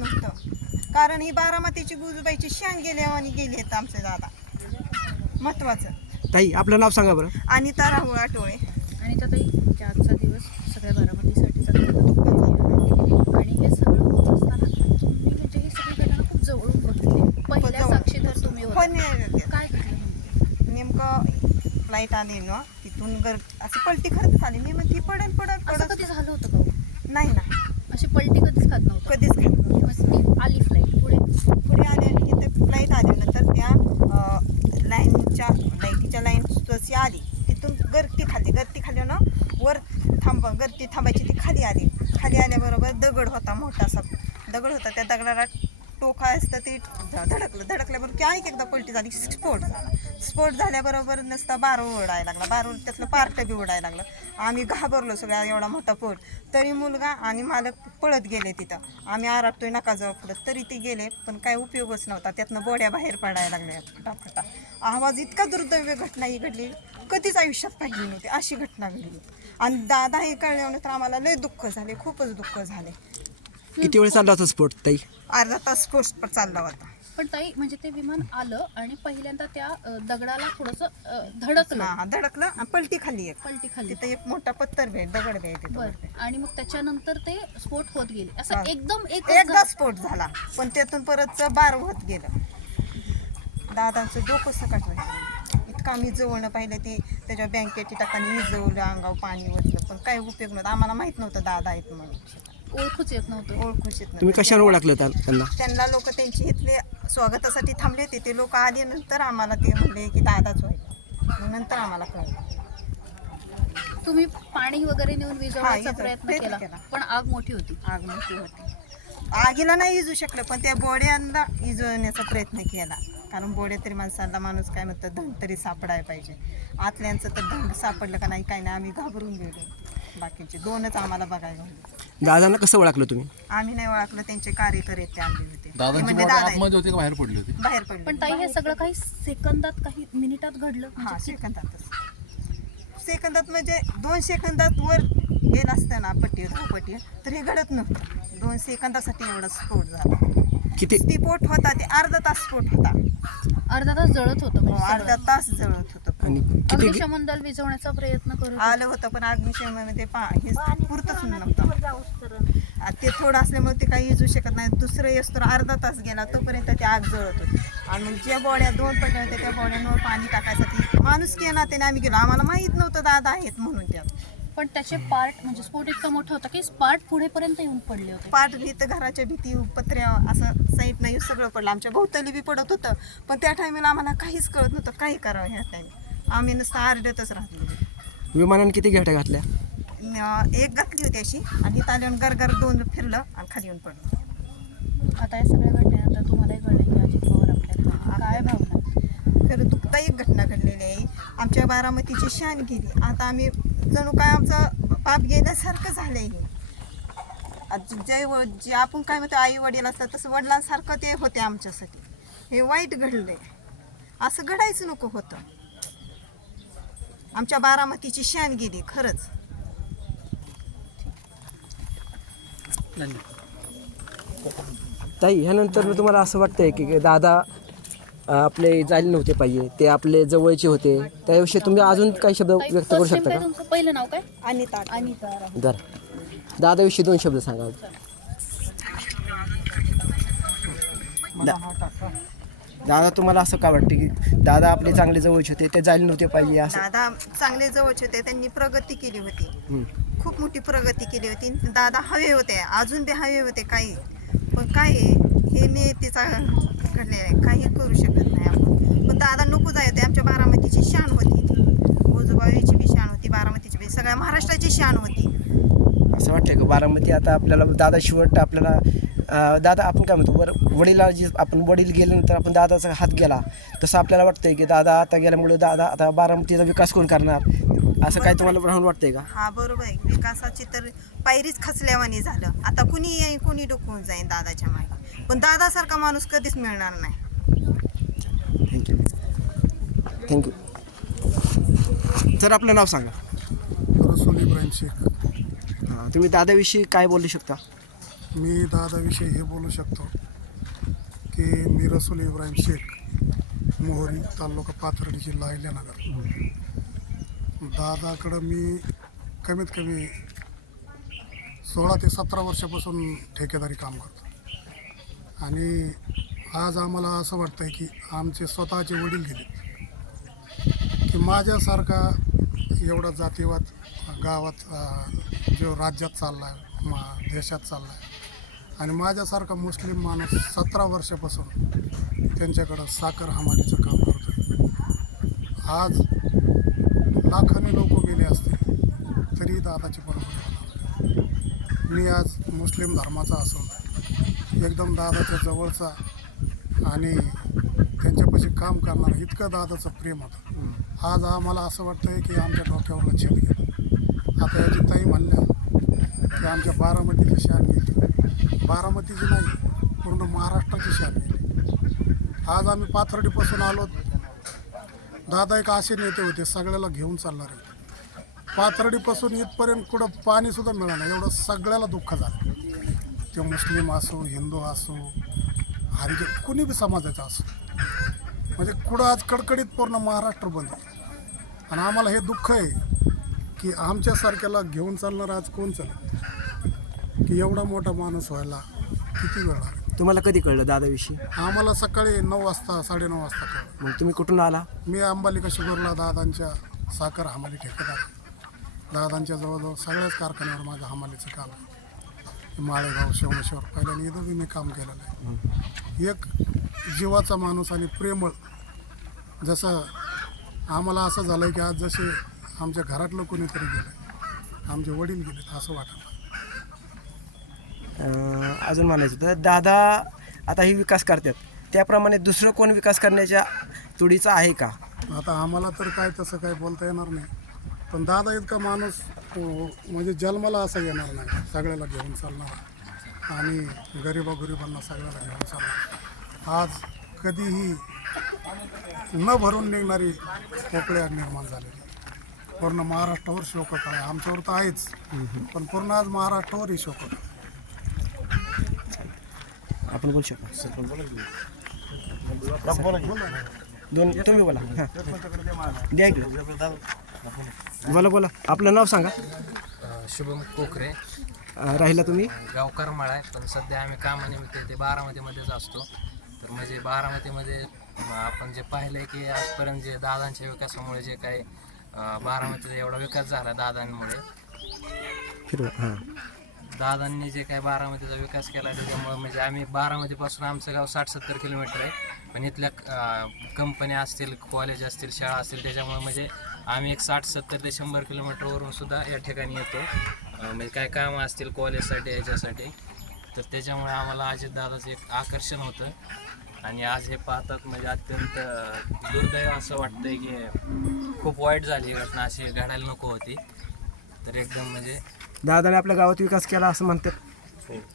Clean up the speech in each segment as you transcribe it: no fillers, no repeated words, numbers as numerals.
नव्हतं, कारण ही बारामतीची गुजूबाईची शान गेल्यावानी गेली आहेत आमचे दादा. महत्वाचं. ताई आपलं नाव सांगा बरं. अनिता राहुल आठवळे. आणि ताई आजचा दिवस सगळ्या बारामतीसाठी आणि हे सगळं होत असताना तुम्ही म्हणजे ही सगळी घटना खूप जवळून बघितली. पहिल्या साक्षीदार तुम्ही होता. पण काय घडलं नेमकं फ्लाईट आली ना, तिथून असं पलटी खरंच आली. मी मग ती पडत असं कधी झालं होतं का? नाही ना, अशी पलटी कधीच खात नव्हतं. कधीच खात नव्हतं. मग ती आली फ्लाईट पुढे आली आणि इथे फ्लाईट आल्यानंतर त्या लाईटीच्या लाईन तशी आली, तिथून गर्दी खाली ना वर गर्दी थांबायची, ती खाली आल्याबरोबर दगड होता, मोठासा दगड होता. त्या दगडाला टोका असतं, ते धडकल्याबरोबर की आणखी एकदा पलटी झाली, स्फोट झाल्याबरोबर नसता बारूळ उडायला लागला, त्यातलं पार्ट बी उडायला लागलं. आम्ही घाबरलो सगळ्या, एवढा मोठा पोट. तरी मुलगा आणि मालक पळत गेले तिथं. आम्ही आरडतोय नका जाऊ पुढं, तरी ते गेले, पण काय उपयोगच नव्हता. त्यातनं बोड्या बाहेर पडायला लागल्या फटाफटा. आवाज इतका दुर्दैवी घटना ही घडली, कधीच आयुष्यात पाहिली नव्हती अशी घटना घडली. आणि दादा हे कळल्यानंतर आम्हाला लय दुःख झाले, खूपच दुःख झाले. किती वेळ चालला होता स्फोट ताई? अर्धा तास स्फोट चालला होता. पण ताई म्हणजे ते विमान आलं आणि पहिल्यांदा त्या दगडाला थोडंसं धडकलं आणि पलटी खाली तिथे तिथे एक मोठा पत्थर दगड बरं. आणि मग त्याच्यानंतर ते स्फोट होत गेले. असं एकदम एकदा स्फोट झाला, पण त्यातून परत बार होत गेलं. दादांचं डोकं सकट झालं. इतकं आम्ही जवळनं पाहिलं, ते त्याच्या बँकेची टाकाने विजवलं, अंगावर पाणी ओतलं, पण काय उपयोग नव्हता. आम्हाला माहित नव्हतं दादा आहेत म्हणून, ओळखूच येत नव्हतं. तुम्ही कशाने ओळखलं त्यांना? त्यांना लोक त्यांची इथले स्वागतासाठी थांबले होते. ते लोक आले नंतर आम्हाला ते म्हणले की दादाच होईल. नंतर आम्हाला कळलं. तुम्ही पाणी वगैरे नेऊन विझवण्याचा प्रयत्न केला, केला. पण आग मोठी होती. आगीला नाही इजू शकलं, पण त्या बोड्यांना इजवण्याचा प्रयत्न केला. कारण बोड्या तरी माणसाला, माणूस काय म्हणतं, धन तरी सापडायला पाहिजे. आतल्यांचं तर धन सापडलं का नाही काय नाही, आम्ही घाबरून गेलो. बाकीचे दोनच आम्हाला बघायला होते. दादांना कसं ओळखलं तुम्ही? आम्ही नाही ओळखलं, त्यांचे कार्यकर्ते आले होते. बाहेर पडले होते. पण ताई हे सगळं काही सेकंदात, काही मिनिटात घडलं. हा, सेकंदात म्हणजे 2 सेकंदात वर गेलं असतं ना पट्टी, तर हे घडत नव्हतं. 2 सेकंदासाठी एवढा स्फोट झाला. किती स्फोट होता, ते अर्धा तास स्फोट होता. अर्धा तास जळत होतं. अर्धा तास जळत होतं. आणि किती अग्निशमन दल विझवण्याचा प्रयत्न करत आलं होतं, पण अग्निशमनामध्ये पुरतच नव्हतं. ते थोडं असल्यामुळे ते काही इजू शकत नाही. दुसरं येस्तोर अर्धा तास गेला, तोपर्यंत ते आग जळत होती. आणि मग ज्या बोड्या 2 पडल्या होत्या, त्या बोड्यांवर पाणी टाकायसाठी माणूस की ना त्याने आम्ही गेलो. आम्हाला माहीत नव्हतं दादा आहेत म्हणून त्यात. पण त्याचे पार्ट म्हणजे स्फोट इतका मोठा होता की पार्ट पुढेपर्यंत येऊन पडले होते. पाठ भीत घराच्या भीती, पत्र्या, असं साईड नाही सगळं पडलं. आमच्या भोवताली बी पडत होतं, पण त्या टायमाला आम्हाला काहीच कळत नव्हतं काय करावं. ह्या टाईम आम्ही नुसतं आरडतच राहतो. विमानाने किती घेट्या घातल्या? एक घातली होती अशी, आणि इथं आल्यावर गरगर 2 फिरलं आणि खाली येऊन पडलं. आता या सगळ्या घटनेनंतर तुम्हालाही कळलं की अजित पवार आपल्या काय भावना? खरं दुःखदायक घटना घडलेली आहे. आमच्या बारामतीची शान गेली. आता आम्ही जणू काय आमचं पाप गेल्यासारखं झालं आहे. जे आपण काय म्हणतो आई वडील असतात, तसं वडिलांसारखं ते होते आमच्यासाठी. हे वाईट घडलंय, असं घडायचं नको होतं. आमच्या बारामतीची शान गेली खरंच. ताई ह्यानंतर तुम्हाला असं वाटतंय की दादा आपले जायला नव्हते पाहिजे, ते आपले जवळचे होते, त्याविषयी तुम्ही अजून काही शब्द व्यक्त करू शकता का? तुमचं पहिलं नाव काय? अनिता. जर दादाविषयी 2 शब्द सांगा. दादा तुम्हाला असं का वाटतं की दादा आपले चांगले जवळचे होते, ते जायला नव्हते पाहिजे असं? दादा चांगले जवळचे होते, त्यांनी प्रगती केली होती, खूप मोठी प्रगती केली होती. दादा हवे होते, अजून बी हवे होते काही, पण काय हे नियतीचा घडलेलं आहे, काही करू शकत नाही आपण. पण दादा नको जायते. आमच्या बारामतीची शान होती, गोजूबाईची बी शान होती, बारामतीची बी, सगळ्या महाराष्ट्राची शान होती. असं वाटतंय का बारामती आता आपल्याला दादा शेवट आपल्याला दादा आपण काय म्हणतो वडीला जी आपण वडील गेल्यानंतर आपण दादाचा हात गेला, तसं आपल्याला वाटतंय की दादा आता गेल्यामुळे दादा आता बारामतीचा विकास कोण करणार, असं काय तुम्हाला राहून वाटतंय का? हा बरोबर आहे. विकासाची तर पायरीच खचल्यावानी झालं. आता कुणी डोकवून जाईल दादाच्या मागे, पण दादासारखा माणूस कधीच मिळणार नाही. थँक्यू. सर आपलं नाव सांगा. रसूल इब्राहिम शेख. हां, तुम्ही दादाविषयी काय बोलू शकता? मी दादाविषयी हे बोलू शकतो की मी रसूल इब्राहिम शेख मोहरी तालुका पाथर्डी जिल्हा अहिल्यानगर. दादाकडं मी कमीत कमी 16 ते 17 वर्षापासून ठेकेदारी काम करतो आणि आज आम्हाला असं वाटतं आहे की आमचे स्वतःचे वडील गेले की माझ्यासारखा एवढा जातीवाद गावात जो राज्यात चालला आहे देशात चालला आहे आणि माझ्यासारखा मुस्लिम माणूस 17 वर्षापासून त्यांच्याकडं साखर हमालीचं काम करतो. आज लाखांनी लोक गेले असते तरी दादाची बरोबरी होणार नाही. मी आज मुस्लिम धर्माचा असून एकदम दादाच्या जवळचा आणि त्यांच्यापाशी काम करणारा इतकं दादाचं प्रेम होतं. आज आम्हाला असं वाटतं आहे की आमच्या डोक्यावरला छेद गेलं. आता याची ताई म्हणल्या की आमच्या बारामतीची शान गेली. बारामतीची नाही, पूर्ण महाराष्ट्राची शान गेली. आज आम्ही पाथर्डीपासून आलो. दादा एक असे नेते होते सगळ्याला घेऊन चालणारे. पाथर्डीपासून इथपर्यंत कुठं पाणीसुद्धा मिळालं एवढं सगळ्याला दुःख झालं. ते मुस्लिम असो, हिंदू असो, हरिजन कुणी बी समाजाचा असो, म्हणजे कुठं आज कडकडीत पूर्ण महाराष्ट्र बंद आहे. आणि आम्हाला हे दुःख आहे की आमच्यासारख्याला घेऊन चालणार आज कोण चालेल की एवढा मोठा माणूस व्हायला किती वेळ लागेल. तुम्हाला कधी कळलं दादाविषयी? आम्हाला सकाळी 9 वाजता 9:30 वाजता कळलं. मग तुम्ही कुठून आला? मी अंबालिका शुगरला दादांच्या साखर हमाली ठेकेदार. दादांच्या जवळजवळ सगळ्याच कारखान्यावर माझं हमालीचं काम आहे. माळेगाव, शिवनेश्वर पहिल्याने इथं बी मी काम केलेलं आहे. एक जीवाचा माणूस आणि प्रेमळ. जसं आम्हाला असं झालं आहे की आज जसे आमच्या घरातलं कोणीतरी गेलं, आमचे वडील गेलेत असं वाटलं. अजून म्हणायचं तर दादा आता ही विकास करतात त्याप्रमाणे दुसरं कोण विकास करण्याच्या तुडीचं आहे का? आता आम्हाला तर काय तसं काय बोलता येणार नाही, पण दादा इतका माणूस म्हणजे जन्माला असा येणार नाही. सगळ्याला घेऊन चालणार आणि गरिबांना सगळ्याला घेऊन चालणार. आज कधीही न भरून निघणारी पोकळ्या निर्माण झालेली. पूर्ण महाराष्ट्रावर शोककळा आहे. आमच्यावर तर आहेच, पण पूर्ण आज महाराष्ट्रावरही शोककळा. आपण बोलू शकतो. दोन तुम्ही बोला. हां द्या इकडे. बोला आपलं नाव सांगा. शुभम कोकरे. राहिला तुम्ही? गाव करमाळा आहे, पण सध्या आम्ही कामानिमित्त ते बारामतीमध्येच असतो. तर म्हणजे बारामतीमध्ये आपण जे पाहिलं आहे की आजपर्यंत जे दादांच्या विकासामुळे जे काही बारामतीचा एवढा विकास झाला दादांमुळे. हां दादांनी जे काय बारामतीचा विकास केला त्याच्यामुळे म्हणजे आम्ही बारामतीपासून आमचं गाव 60-70 किलोमीटर आहे, पण इथल्या कंपन्या असतील, कॉलेज असतील, शाळा असतील, त्याच्यामुळे म्हणजे आम्ही एक 60-70 ते 100 किलोमीटरवरून सुद्धा या ठिकाणी येतो. म्हणजे काय कामं असतील कॉलेजसाठी याच्यासाठी, तर त्याच्यामुळे आम्हाला अजितदादाचं एक आकर्षण होतं. आणि आज हे पाहतात म्हणजे अत्यंत दुर्दैव असं वाटतंय की खूप वाईट झाली घटना, अशी घडायला नको होती. तर एकदम म्हणजे दादाने आपल्या गावात विकास केला असं म्हणतात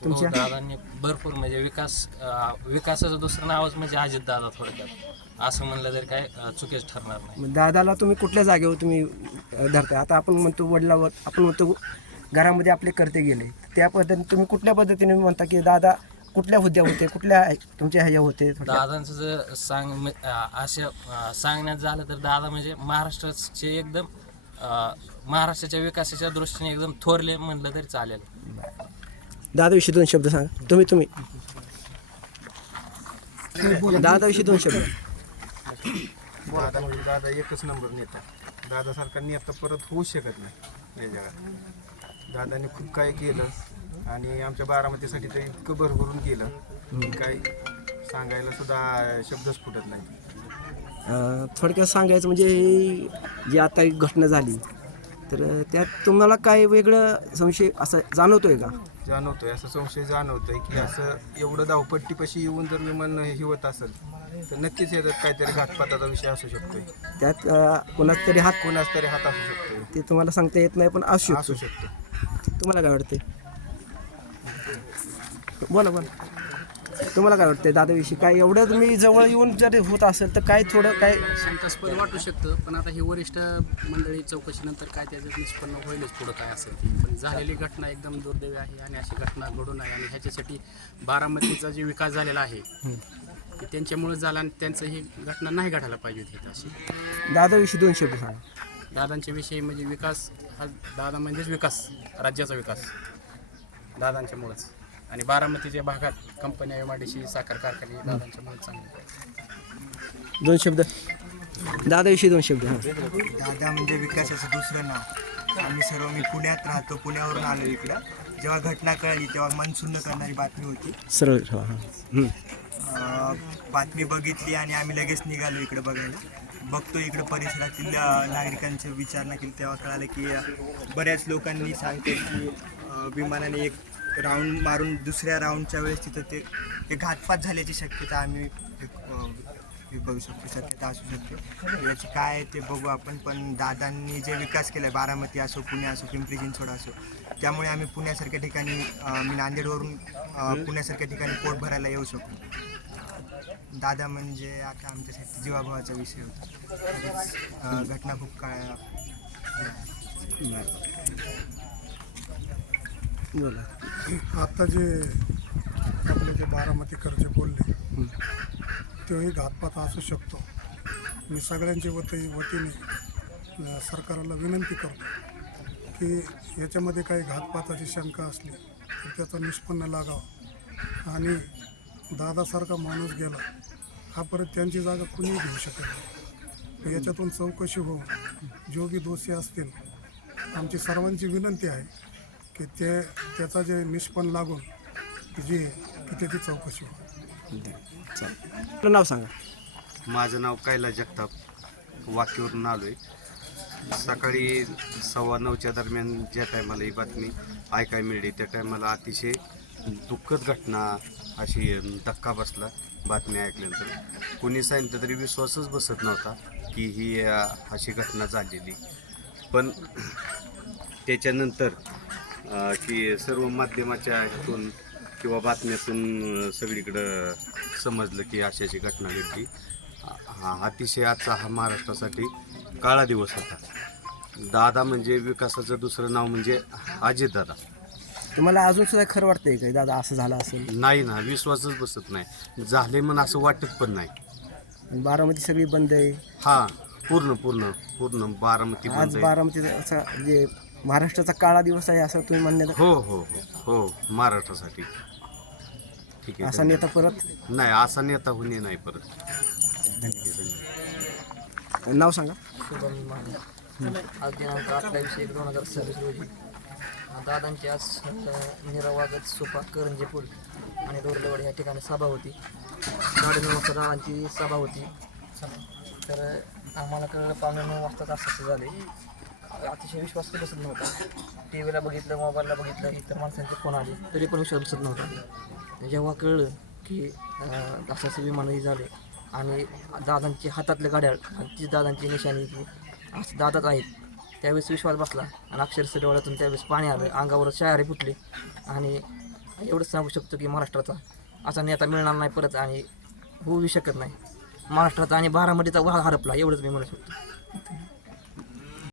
तुमच्या? दादांनी भरपूर म्हणजे विकासाचं दुसरं नावच म्हणजे अजितदादा थोडक्यात, असं म्हणलं तरी काय चुकीच ठरणार नाही. दादाला तुम्ही कुठल्या जागेवर तुम्ही धरताय? आता आपण म्हणतो वडिलावर, आपण म्हणतो घरामध्ये आपले करते गेले, त्या पद्धतीने तुम्ही कुठल्या पद्धतीने म्हणता की दादा कुठल्या हुद्द्या होते, कुठल्या तुमच्या ह्याच्या होते? दादांचं जर अशा सांगण्यात झालं तर दादा म्हणजे महाराष्ट्राचे एकदम महाराष्ट्राच्या विकासाच्या दृष्टीने एकदम थोरले म्हणलं तरी चालेल. दादाविषयी 2 शब्द सांगा. तुम्ही दादाविषयी 2 शब्द. दादा एकच नंबर नेता. दादासारखा नेता परत होऊ शकत नाही या जगात. दादाने खूप काय केलं आणि आमच्या बारामतीसाठी तर इतकं भरभरून केलं काय सांगायला सुद्धा शब्दच फुटत नाही. थोडक्यात सांगायचं म्हणजे जी आता एक घटना झाली तर त्यात तुम्हाला काय वेगळं संशय असं जाणवतोय का? जाणवतोय, असं संशय जाणवतोय की असं एवढं धावपट्टीपाशी येऊन जर विमान हे होत असेल तर नक्कीच याच्यात काहीतरी घातपाताचा विषय असू शकतोय. त्यात कोणाच तरी हात असू शकतोय, ते तुम्हाला सांगता येत नाही, पण असू शकतो. तुम्हाला काय वाटते? बोला. तुम्हाला काय वाटतंय दादाविषयी काय एवढं तुम्ही जवळ येऊन जर होत असेल तर काय थोडं काय शंकास्पद वाटू शकतं, पण आता हे वरिष्ठ मंडळी चौकशीनंतर काय त्याचं निष्पन्न होईलच पुढं काय असेल ते. पण झालेली घटना एकदम दुर्दैवी आहे आणि अशी घटना घडू नये आणि ह्याच्यासाठी बारामतीचा जे विकास झालेला आहे की त्यांच्यामुळे झाला आणि त्यांचं ही घटना नाही घडायला पाहिजे होती अशी. दादाविषयी 2 शब्द सांगा. दादांच्या विषयी म्हणजे विकास हा दादा म्हणजेच विकास, राज्याचा विकास दादांच्यामुळेच. आणि बारामतीच्या भागात कंपन्या MIDC साखर कारखाने दादांच्यामुळेच चांगले. 2 शब्द दादाविषयी 2 शब्द. हां. दादा म्हणजे विकासाचं दुसरं नाव. आम्ही सर्व मी पुण्यात राहतो, पुण्यावरून आलो इकडं. जेव्हा घटना कळली तेव्हा मन सुन्न करणारी बातमी होती. सरळ ठेवा. हां. बातमी बघितली आणि आम्ही लगेच निघालो इकडे बघायला. बघतो इकडे परिसरातील नागरिकांची विचारणा केली तेव्हा कळालं की बऱ्याच लोकांनी सांगते की विमानाने एक राऊंड मारून दुसऱ्या राऊंडच्या वेळेस तिथं ते घातपात झाल्याची शक्यता आम्ही बघू शकतो, शक्यता असू शकते. याची काय आहे ते बघू आपण. पण दादांनी जे विकास केला आहे बारामती असो, पुणे असो, पिंपरी चिंचवड असो, त्यामुळे आम्ही पुण्यासारख्या ठिकाणी मी नांदेडवरून पुण्यासारख्या ठिकाणी पोट भरायला येऊ शकतो. दादा म्हणजे आता आमच्यासाठी जीवाभावाचा विषय होता. घटना खूप बोला. आता जे आपले जे बारामतीकर जे बोलले तेही घातपात असू शकतो. मी सगळ्यांच्या वतीने सरकारला विनंती करतो की याच्यामध्ये काही घातपाताची शंका असली तर त्याचं निष्पन्न लागावं. आणि दादासारखा माणूस गेला हा परत त्यांची जागा कुणीही घेऊ शकत नाही. याच्यातून चौकशी होऊन जो बी दोषी असतील आमची सर्वांची विनंती आहे की त्याचा जे निष्पन्न लागून जी की त्याची चौकशी हो. आपलं नाव सांगा. माझं नाव कैलास जगताप, वाकीवरून आलो आहे. सकाळी 9:15च्या दरम्यान ज्या टायमाला ही बातमी ऐकायला मिळली त्या टायमाला अतिशय दुःखद घटना अशी धक्का बसला बातमी ऐकल्यानंतर. कोणी सांगितलं तरी विश्वासच बसत नव्हता की ही अशी घटना झालेली. पण त्याच्यानंतर की सर्व माध्यमाच्या ह्यातून किंवा बातम्यातून सगळीकडं समजलं की अशी घटना घडली. अतिशय आजचा हा महाराष्ट्रासाठी काळा दिवस होता. दादा म्हणजे विकासाचं दुसरं नाव म्हणजे अजितदादा. तुम्हाला अजून सुद्धा खरं वाटतंय का दादा असं झालं असेल? नाही ना, विश्वासच बसत नाही. झाले म्हणून असं वाटत पण नाही. बारामती सगळी बंद आहे. हा, पूर्ण बारामती आज बंद आहे. बारामतीचा जे महाराष्ट्राचा काळा दिवस आहे असं तुम्ही म्हणण्यात हो हो हो हो महाराष्ट्रासाठी. ठीक आहे. असा नेता परत नाही, असा नेता होणे नाही परत. नाव सांगा. शुभम माने. आज दिनांक 28/1/2026 रोजी दादांची आज निरावागत सोपा करंजे पूल आणि डोरलेवाडी ह्या ठिकाणी सभा होती. 9:30 वाजता दादांची सभा होती. तर आम्हाला कळलं 9:15 वाजताच असं झाले. अतिशय विश्वास बसत नव्हता. टी व्हीला बघितलं, मोबाईलला बघितलं, इतर माणसांचे फोन आले तरी पण विश्वास बसत नव्हता. जेव्हा कळलं की असं विमानही झाले आणि दादांची हातातल्या गाड्याळ आणि ती दादांची निशाणी की असं दादाच आहेत, त्यावेळेस विश्वास बसला आणि अक्षरशः डोळ्यातून त्यावेळेस पाणी आलं, अंगावर शहारे फुटले. आणि एवढंच सांगू शकतो की महाराष्ट्राचा असा नेता मिळणार नाही परत आणि होऊ शकत नाही. महाराष्ट्राचा आणि बारामतीचा वाघ हरपला एवढंच मी म्हणू शकतो.